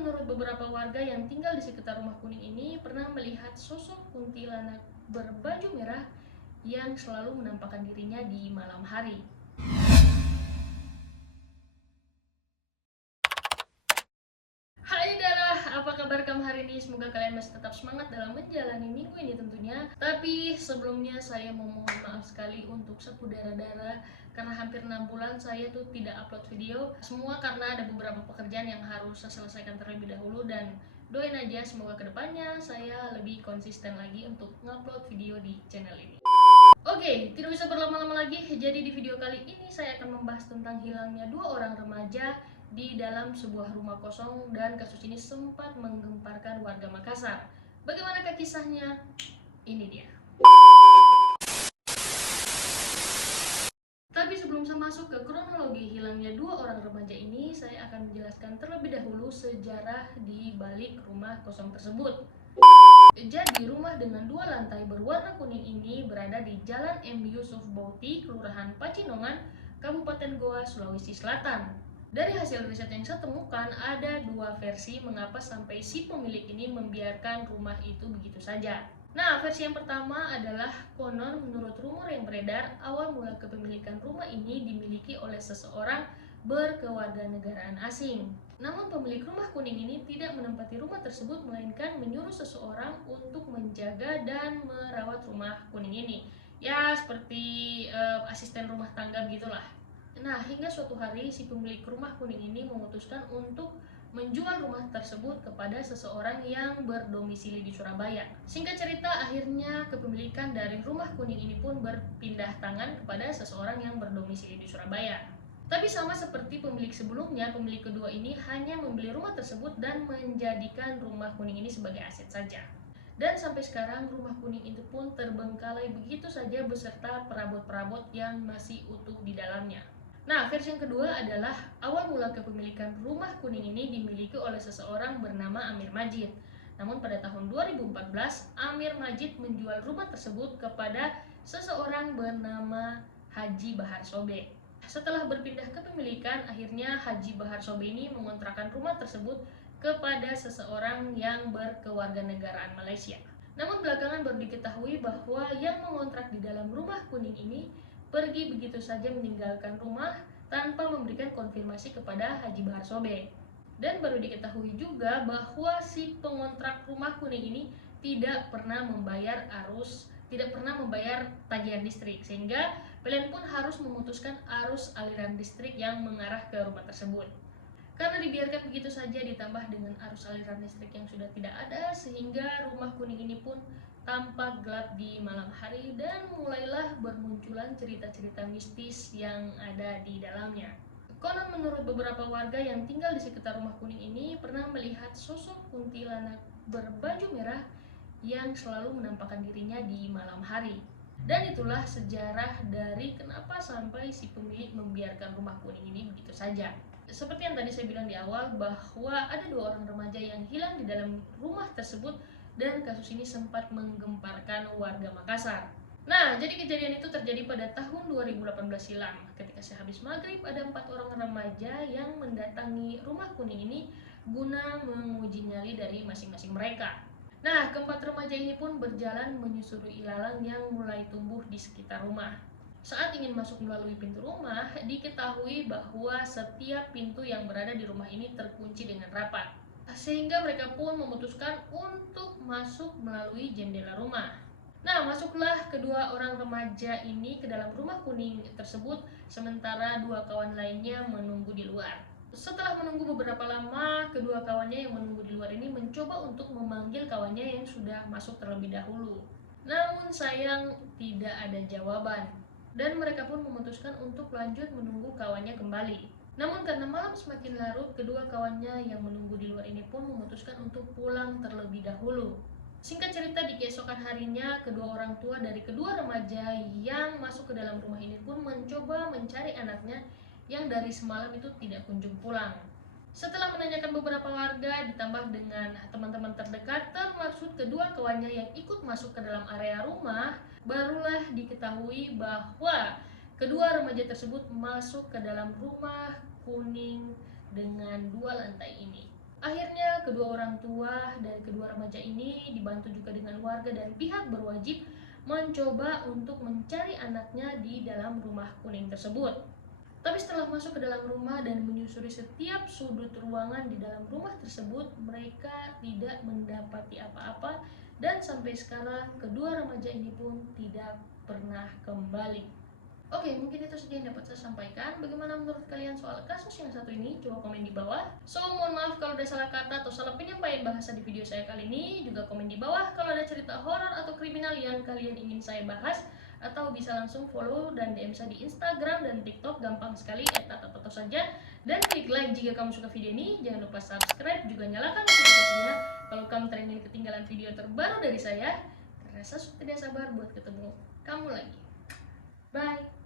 menurut beberapa warga yang tinggal di sekitar rumah kuning ini pernah melihat sosok kuntilanak berbaju merah yang selalu menampakkan dirinya di malam hari. Hai Dara, apa kabar kamu hari ini? Semoga kalian masih tetap semangat dalam menjalani minggu ini tentunya. Tapi sebelumnya saya mau mohon maaf sekali untuk saudara-dara karena hampir 6 bulan saya tuh tidak upload video. Semua karena ada beberapa pekerjaan yang harus saya selesaikan terlebih dahulu, dan doain aja semoga kedepannya saya lebih konsisten lagi untuk ngupload video di channel ini. Oke, tidak bisa berlama-lama lagi. Jadi di video kali ini saya akan membahas tentang hilangnya 2 orang remaja di dalam sebuah rumah kosong, dan kasus ini sempat menggemparkan warga Makassar. Bagaimanakah kisahnya? Ini dia. Tapi sebelum saya masuk ke kronologi hilangnya 2 orang remaja ini, saya akan menjelaskan terlebih dahulu sejarah di balik rumah kosong tersebut. Jadi rumah dengan 2 lantai berwarna kuning ini berada di Jalan M. Yusuf Bauti, Kelurahan Pacinongan, Kabupaten Goa, Sulawesi Selatan. Dari hasil riset yang saya temukan, ada 2 versi mengapa sampai si pemilik ini membiarkan rumah itu begitu saja. Nah, versi yang pertama adalah konon menurut rumor yang beredar, awal mula kepemilikan rumah ini dimiliki oleh seseorang berkewarganegaraan asing. Namun pemilik rumah kuning ini tidak menempati rumah tersebut, melainkan menyuruh seseorang untuk menjaga dan merawat rumah kuning ini. Ya, seperti asisten rumah tangga gitulah. Nah, hingga suatu hari si pemilik rumah kuning ini memutuskan untuk menjual rumah tersebut kepada seseorang yang berdomisili di Surabaya. Singkat cerita, akhirnya kepemilikan dari rumah kuning ini pun berpindah tangan kepada seseorang yang berdomisili di Surabaya. Tapi sama seperti pemilik sebelumnya, pemilik kedua ini hanya membeli rumah tersebut dan menjadikan rumah kuning ini sebagai aset saja. Dan sampai sekarang rumah kuning itu pun terbengkalai begitu saja beserta perabot-perabot yang masih utuh di dalamnya. Nah, versi yang kedua adalah awal mula kepemilikan rumah kuning ini dimiliki oleh seseorang bernama Amir Majid. Namun pada tahun 2014, Amir Majid menjual rumah tersebut kepada seseorang bernama Haji Bahar Sobe. Setelah berpindah kepemilikan, akhirnya Haji Bahar Sobe ini mengontrakkan rumah tersebut kepada seseorang yang berkewarganegaraan Malaysia. Namun belakangan baru diketahui bahwa yang mengontrak di dalam rumah kuning ini pergi begitu saja meninggalkan rumah tanpa memberikan konfirmasi kepada Haji Bahar Sobe. Dan baru diketahui juga bahwa si pengontrak rumah kuning ini tidak pernah membayar tagihan listrik, sehingga PLN pun harus memutuskan arus aliran listrik yang mengarah ke rumah tersebut. Karena dibiarkan begitu saja ditambah dengan arus aliran listrik yang sudah tidak ada, sehingga rumah kuning ini pun tampak gelap di malam hari dan mulailah bermunculan cerita-cerita mistis yang ada di dalamnya. Konon menurut beberapa warga yang tinggal di sekitar rumah kuning ini pernah melihat sosok kuntilanak berbaju merah yang selalu menampakkan dirinya di malam hari. Dan itulah sejarah dari kenapa sampai si pemilik membiarkan rumah kuning ini begitu saja. Seperti yang tadi saya bilang di awal, bahwa ada 2 orang remaja yang hilang di dalam rumah tersebut, dan kasus ini sempat menggemparkan warga Makassar. Nah, jadi kejadian itu terjadi pada tahun 2018 silam. Ketika saya habis maghrib, ada 4 orang remaja yang mendatangi rumah kuning ini guna menguji nyali dari masing-masing mereka. Nah, keempat remaja ini pun berjalan menyusuri ilalang yang mulai tumbuh di sekitar rumah. Saat ingin masuk melalui pintu rumah, diketahui bahwa setiap pintu yang berada di rumah ini terkunci dengan rapat, sehingga mereka pun memutuskan untuk masuk melalui jendela rumah. Nah, masuklah kedua orang remaja ini ke dalam rumah kuning tersebut, sementara 2 kawan lainnya menunggu di luar. Setelah menunggu beberapa lama, kedua kawannya yang menunggu di luar ini mencoba untuk memanggil kawannya yang sudah masuk terlebih dahulu. Namun sayang, tidak ada jawaban, dan mereka pun memutuskan untuk lanjut menunggu kawannya kembali. Namun karena malam semakin larut, kedua kawannya yang menunggu di luar ini pun memutuskan untuk pulang terlebih dahulu. Singkat cerita, di keesokan harinya, kedua orang tua dari kedua remaja yang masuk ke dalam rumah ini pun mencoba mencari anaknya yang dari semalam itu tidak kunjung pulang. Setelah menanyakan beberapa warga ditambah dengan teman-teman terdekat, termaksud kedua kawannya yang ikut masuk ke dalam area rumah, barulah diketahui bahwa kedua remaja tersebut masuk ke dalam rumah kuning dengan 2 lantai ini. Akhirnya Sehingga kedua orang tua dari kedua remaja ini dibantu juga dengan warga dan pihak berwajib mencoba untuk mencari anaknya di dalam rumah kuning tersebut. Tapi setelah masuk ke dalam rumah dan menyusuri setiap sudut ruangan di dalam rumah tersebut, mereka tidak mendapati apa-apa dan sampai sekarang kedua remaja ini pun tidak pernah kembali. Oke, mungkin itu saja yang dapat saya sampaikan. Bagaimana menurut kalian soal kasus yang satu ini? Coba komen di bawah. So, mohon maaf kalau ada salah kata atau salah penyampaian bahasa di video saya kali ini. Juga komen di bawah kalau ada cerita horor atau kriminal yang kalian ingin saya bahas. Atau bisa langsung follow dan DM saya di Instagram dan TikTok, gampang sekali, @tatoto saja. Dan klik like jika kamu suka video ini. Jangan lupa subscribe, juga nyalakan notifikasinya kalau kamu ingin ketinggalan video terbaru dari saya. Karena saya tidak sabar buat ketemu kamu lagi. Bye.